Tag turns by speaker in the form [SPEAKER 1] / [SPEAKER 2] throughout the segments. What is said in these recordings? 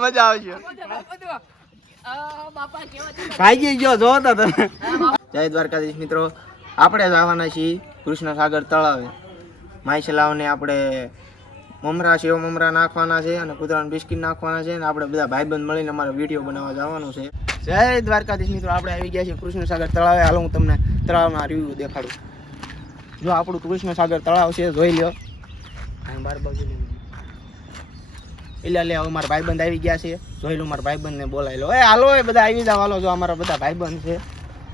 [SPEAKER 1] મજા આવશે
[SPEAKER 2] ભાગી ગયો જોતા તમે.
[SPEAKER 1] જય દ્વારકાધીશ મિત્રો. આપણે જ આવવાના છીએ કૃષ્ણ સાગર તળાવે. માયસલાવને આપણે મમરા સેવ મમરા નાખવાના છે અને કૂતરાનું બિસ્કિટ નાખવાના છે અને આપણે બધા ભાઈબંધ મળીને અમારે વીડિયો બનાવવા જવાનું છે. જય દ્વારકાધીશ મિત્રો, આપણે આવી ગયા છીએ કૃષ્ણ સાગર તળાવે. હાલો, હું તમને તળાવમાં રિવ્યુ દેખાડું. જો આપણું કૃષ્ણ સાગર તળાવ છે, જોઈ લો બાર બાજુ એટલે લે અમારા ભાઈબંધ આવી ગયા છે. જોઈ લો, મારા ભાઈબંધને બોલાવી લો. એ, હાલો, એ, બધા આવી જાવ હાલો, જો અમારા બધા ભાઈબંધ છે.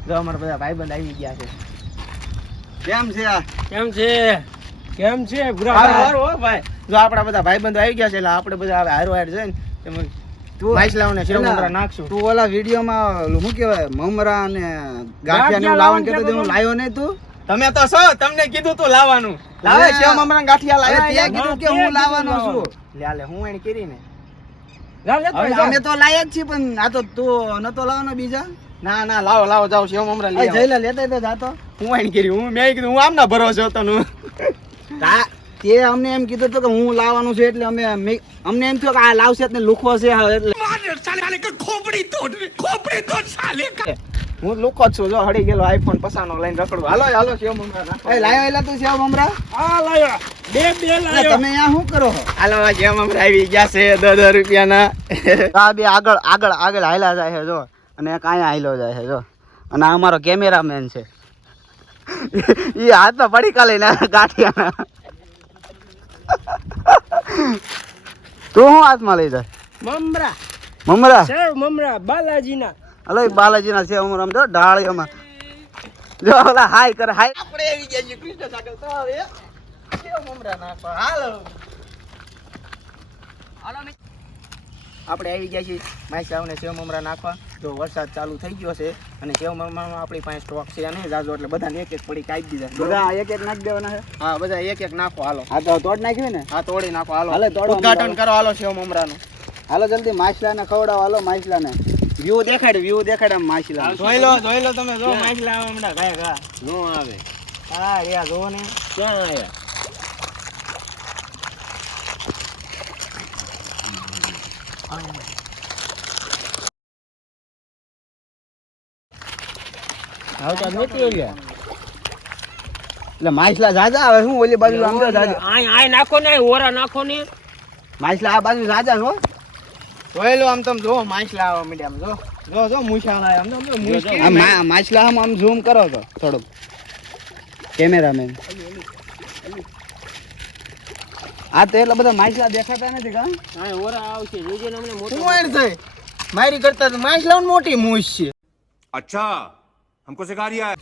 [SPEAKER 1] જો અમારા બધા ભાઈબંધ આવી ગયા છે.
[SPEAKER 2] કેમ છે આ?
[SPEAKER 3] કેમ છે? કેમ છે ભાઈ?
[SPEAKER 1] હો ભાઈ. જો આપણા બધા ભાઈબંધો આવી ગયા છે એટલે આપણે બધા હવે હારો હાર જઈને તમે
[SPEAKER 2] તું
[SPEAKER 1] માછલાઓને સેવ મમરા નાખશું.
[SPEAKER 2] તું ઓલા વિડીયોમાં શું કહેવાય મમરા અને ગાંઠિયા લાવવાનું કહેતો હતો, હું લાવ્યો નહીં તું?
[SPEAKER 1] તમે તો છો તમને કીધું તું લાવવાનું. લાવે
[SPEAKER 2] અરે,
[SPEAKER 1] મમરા ગાંઠિયા લાવે
[SPEAKER 2] કીધું કે હું લાવવાનો છું.
[SPEAKER 1] લે લે હું એને કરીને
[SPEAKER 3] તો
[SPEAKER 2] અમે તો લાયક છીએ પણ આ તો તું નતો લાવવાનો બીજા?
[SPEAKER 1] ના ના લાવો લાવો જાવ સેવ મમરા લઈ જઈ
[SPEAKER 2] લે લેતા તો જાતો.
[SPEAKER 1] હું એને કરી હું મેં કીધું હું આમના ભરોસો હતો નું
[SPEAKER 2] તા- તે અમને એમ કીધું હતું કે હું લાવવાનું છે એટલે અમે અમને એમ થયું કે આ લાવશે એટલે લુખો છે એટલે.
[SPEAKER 1] હું લુકો જ છું જો હડી ગયેલો આઈફોન પસાનો લઈને રખડું. હાલો હાલો સેવ મમરા
[SPEAKER 2] એ લાયો એલા તું સેવ મમરા
[SPEAKER 3] હા લાયો. બે બે લાયો.
[SPEAKER 2] તમે અહીંયા શું કરો
[SPEAKER 1] હાલો આ સેવ મમરા આવી ગયા છે દસ દસ રૂપિયાના. આ બે આગળ આગળ આગળ હાલ્યા જાય છે જો. અને કાંઈ આયલો જાય છે જો. અને આ અમારો કેમેરામેન છે. એ હાથમાં પડી કાલે ગાંઠિયાના. તું શું હાથમાં લઈ જાય?
[SPEAKER 3] મમરા.
[SPEAKER 1] મમરા?
[SPEAKER 3] સેવ મમરા બાલાજીના.
[SPEAKER 1] અલે બાલાજીના છે અમર આમ જો ડાળીઓમાં જો ઓલા હાય કરે હાય. આપણે આવી ગયા છીએ કૃષ્ણ સાગર તળાવે સેવ મમરા નાખવા હાલો આપણે આવી ગયા છીએ માઈસાવને સેવ મમરા નાખવા. જો વરસાદ ચાલુ થઈ ગયો છે અને સેવ મમરામાં આપણી પાસે સ્ટોક છે નહીં જાજો એટલે બધાને એક એક પડી કાપી દીધા.
[SPEAKER 2] બધા એક એક નાખી દેવાના છે?
[SPEAKER 1] હા બધા એક એક નાખો હાલો.
[SPEAKER 2] હા તો તોડ નાખ્યું ને?
[SPEAKER 1] હા તોડી નાખો હાલો.
[SPEAKER 2] હાલે, તોડ
[SPEAKER 1] ઉદઘાટન કરો હાલો સેવ મમરાનું.
[SPEAKER 2] હાલો જલ્દી માછલાને ખવડાવો હાલો માછલાને. વ્યૂ દેખાડ વ્યૂ દેખાડ આમ માછલા.
[SPEAKER 1] જોઈ લો જોઈ લો તમે જો માછલા હમણાં ગાય ગા
[SPEAKER 3] નો આવે.
[SPEAKER 1] હા યા જો ને.
[SPEAKER 3] ક્યાં આયા આવતા નથી લ્યા
[SPEAKER 2] એટલે માછલા જાજા આવે શું ઓલી બાજુ આમ જાજા.
[SPEAKER 3] આય આય નાખો ને ઓરા નાખો ને.
[SPEAKER 2] માછલા આ બાજુ જાજા છો?
[SPEAKER 1] જોઈ આમ તમે જો માછલા આવે મીડિયા જો. જો જો મૂછાણા આમ તો મૂછ
[SPEAKER 2] આ માછલા આમ આમ ઝૂમ કરો તો થોડુંક. કેમેરામેન આ તો એટલા બધા માછલા દેખાતા નથી કા?
[SPEAKER 3] હા ઓરા આવશે. જોજે અમને મોટું
[SPEAKER 1] માણ છે મારી કરતા તો માછલા મોટી મૂછ છે.
[SPEAKER 2] અચ્છા હમકો સિખા રહ્યા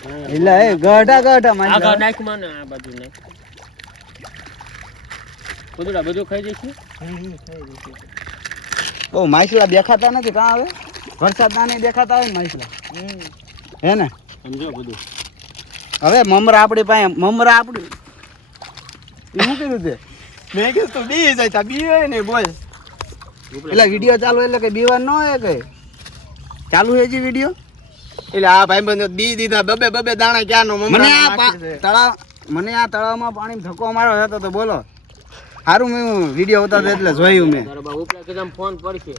[SPEAKER 2] માછલા એ ગઢા ગઢા માછલા
[SPEAKER 3] આ નાખ બધું બધું ખાઈ જશે
[SPEAKER 2] બહુ દેખાતા નથી કા આવે વરસાદ ના નહીં દેખાતા આવે માછલા હે ને?
[SPEAKER 3] સમજો બધું.
[SPEAKER 2] હવે મમરા આપણી પાસે મમરા આપણી. શું કીધું તે?
[SPEAKER 1] મેં કીધું તું બી જાય તા બી હોય ને બોલ.
[SPEAKER 2] એટલે વીડિયો ચાલુ એટલે કઈ બીવાર ન હોય કઈ? ચાલુ છે જે વીડિયો?
[SPEAKER 1] એટલે આ ભાઈ બંધ બી દીધા બબે બબે દાણા ક્યાંનો?
[SPEAKER 2] મને આ તળાવ મને આ તળાવમાં પાણી ધક્કો મારો હતો તો બોલો. સારું મેં વીડિયો ઉતારતો એટલે જોયું મેં.
[SPEAKER 3] ફોન પડશે.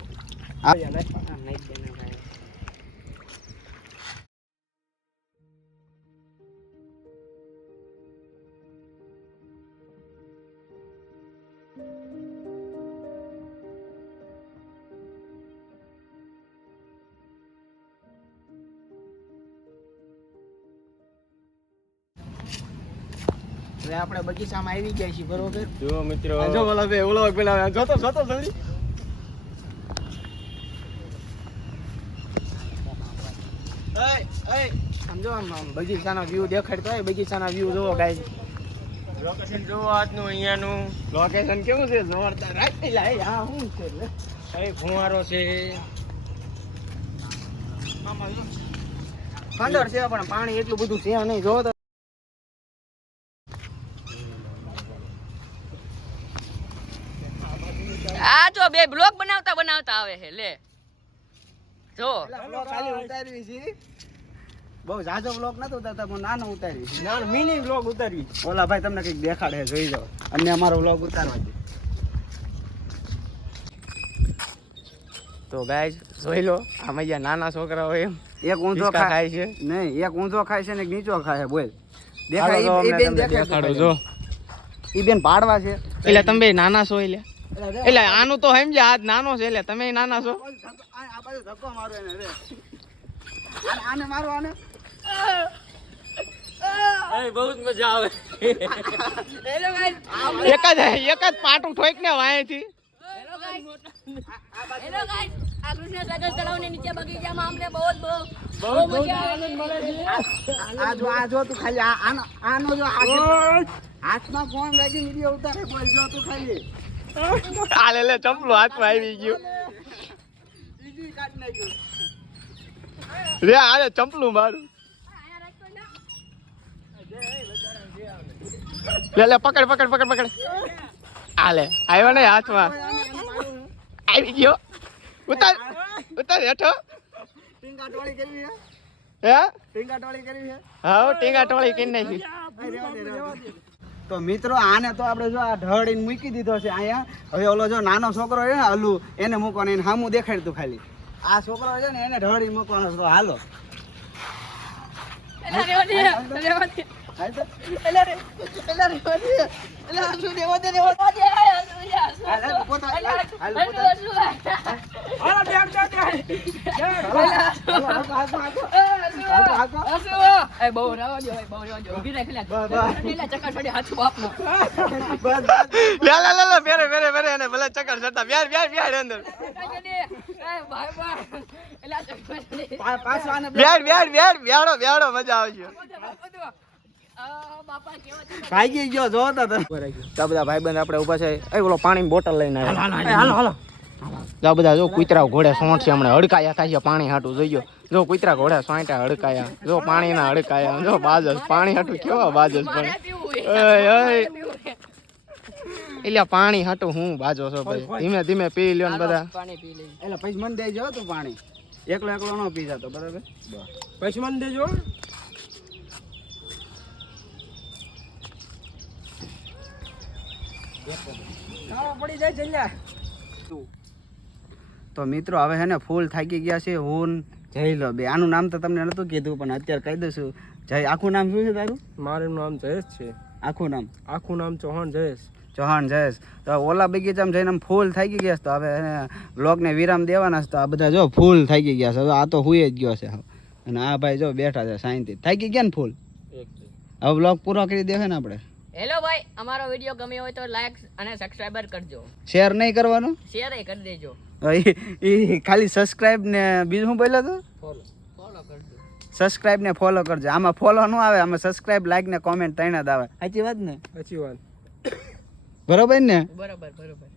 [SPEAKER 1] હવે આપણે બગીચામાં આવી ગયા છીએ બરોબર?
[SPEAKER 3] જો મિત્રો.
[SPEAKER 1] જો ઓલા બે ઓલો પેલા જોતો જોતો જલ્દી. એય, એય, સમજો આમ આમ બગીચાનો વ્યૂ દેખાડતો હોય બગીચાના વ્યૂ જોવો ગાય
[SPEAKER 3] લોકેશન જોવો આજનું અહીંયાનું.
[SPEAKER 1] લોકેશન કેવું છે? જોરદાર. રાખ લા એ આ શું છે?
[SPEAKER 3] કઈ ફુવારો છે.
[SPEAKER 1] ખંડર છે પણ પાણી એટલું બધું છે નહીં. જોવો તો
[SPEAKER 4] જો બે બ્લોક બનાવતા બનાવતા આવે છે લે. જો.
[SPEAKER 2] ખાલી ઉતારવી છે. બહુ જાજો બ્લોગ નતો ઉતારતા પણ નાનો ઉતારવી
[SPEAKER 3] નાનો મિની બ્લોગ ઉતારવી.
[SPEAKER 2] ઓલા ભાઈ તમને કંઈક દેખાડે જોઈ જાઓ અને અમારો બ્લોગ ઉતારવા દે.
[SPEAKER 1] તો ગાઈસ જોઈ લો આમાં જ્યાં નાના છોકરા હોય એમ
[SPEAKER 2] એક ઊંધો ખાય
[SPEAKER 1] છે.
[SPEAKER 2] નહીં એક ઊંધો ખાય છે ને એક નીચો ખાય બોલ. દેખાય ઈ બેન
[SPEAKER 1] દેખાડો જો.
[SPEAKER 2] ઈ બેન પાડવા છે.
[SPEAKER 1] એટલે તમે નાના છો એટલે એટલે આનું તો સમજ્યા હાથ નાનો છે એટલે તમે નાના છો.
[SPEAKER 2] આ બાજુ ધક્કો મારો એને રે. આને- આને મારો આને.
[SPEAKER 3] બહુ જ મજા આવે.
[SPEAKER 1] એક જ એક જ પાટું ઠોક ને વાંયથી
[SPEAKER 4] હેલો હેલો ગાઈસ આ કૃષ્ણ સાગર તળાવની નીચે બગીચામાં અમને બહુ જ બહુ બહુ મજા આવે.
[SPEAKER 2] આ જો આ જો તું ખાલી આનો આનો જો હાથ- હાથમાં ફોન લાગી વીડિયો ઉતારે બોલ જો તું ખાલી.
[SPEAKER 1] આ લે લે ચંપલું હાથમાં આવી ગયું. રે આ ચંપલું મારું. લે લે પકડ પકડ પકડ પકડ. આ લે આવ્યો ને હાથમાં. આવી ગયો. ઉતાર ઉતાર હેઠો.
[SPEAKER 2] ટીંગા ટોળી કરવી હે?
[SPEAKER 1] હે
[SPEAKER 2] ટીંગા ટોળી કરવી હે
[SPEAKER 1] હા ટીંગા ટોળી કરી નાખી.
[SPEAKER 2] તો મિત્રો આને તો આપણે જો આ ઢળીને મૂકી દીધો છે અહીંયા. હવે ઓલો જો નાનો છોકરો છે ને અલ્લુ એને મૂકવાનો એને સામું દેખાડતું ખાલી. આ છોકરો છે ને એને ઢળી મૂકવાનો છે. તો હાલો હાલ.
[SPEAKER 4] એ બહુ રેવા દે બહુ રેવા દે ઊભી રાખ લે. ચક્કર છોડી હાથ બાપનો
[SPEAKER 1] એને ભલે ચક્કર અંદર
[SPEAKER 4] ભાઈ ભાઈ
[SPEAKER 1] મજા આવશે.
[SPEAKER 2] ભાગી ગયો જો તો
[SPEAKER 1] આ બધા આપણે ઊભા છે. એ ઓલો પાણી બોટલ લઈને આવ્યા. હાલો હાલો. જો બધા જો કૂતરા ઘોડે સોંટ છે હમણાં. હડકાયા થાય પાણી હાટું જોઈજો જો કૂતરા ઘોડે સોંટા હડકાયા. જો પાણીના હડકાયા. જો બાજસ. પાણી હાટું કેવા બાજસ પણ. એટલે પાણી હાટું હું બાજો છો ભાઈ? ધીમે ધીમે પી લ્યો ને બધા.
[SPEAKER 4] પાણી પી લઈ
[SPEAKER 2] એટલે પછી મને દેજો તું પાણી. એકલો એકલો ન પી જતો બરાબર?
[SPEAKER 3] પછી મને દેજો. પડી જાય જલ્યા
[SPEAKER 2] તો. મિત્રો હવે હે ને ફૂલ થાકી ગયા છે હું જય લો બે. આનું નામ તો તમને નતું કીધું પણ અત્યારે કહી દઈશું જય આખું નામ શું છે તારું?
[SPEAKER 3] મારું નામ જયેશ છે.
[SPEAKER 2] આખું નામ?
[SPEAKER 3] આખું નામ ચૌહાણ જયેશ.
[SPEAKER 2] ચૌહાણ જયેશ. તો ઓલા બગીચામાં જઈને આમ ફૂલ થાકી ગયા છે તો હવે બ્લોગને વિરામ દેવાના છે તો આ બધા જો ફૂલ થાકી ગયા છે. હવે આ તો હુઈ જ ગયો છે હાવ. અને આ ભાઈ જો બેઠા છે શાંતિ થાકી ગયા ને ફૂલ? હવે બ્લોગ પૂરો કરી દેશે ને આપણે?
[SPEAKER 4] હેલો ભાઈ અમારો વીડિયો ગમ્યો હોય તો લાઈક અને સબસ્ક્રાઇબર કરજો.
[SPEAKER 2] શેર નહીં કરવાનું?
[SPEAKER 4] શેર એ કરી દેજો.
[SPEAKER 2] એ ખાલી સબસ્ક્રાઇબ ને બીજું શું બોલ્યો તો?
[SPEAKER 4] ફોલો ફોલો કરજો.
[SPEAKER 2] સબસ્ક્રાઇબ ને ફોલો કરજો. આમાં ફોલો ન આવે આમાં સબસ્ક્રાઇબ લાઈક ને કોમેન્ટ ત્રણ જ આવે. સાચી વાત ને?
[SPEAKER 3] સાચી વાત.
[SPEAKER 2] બરોબર ને?
[SPEAKER 4] બરોબર બરોબર.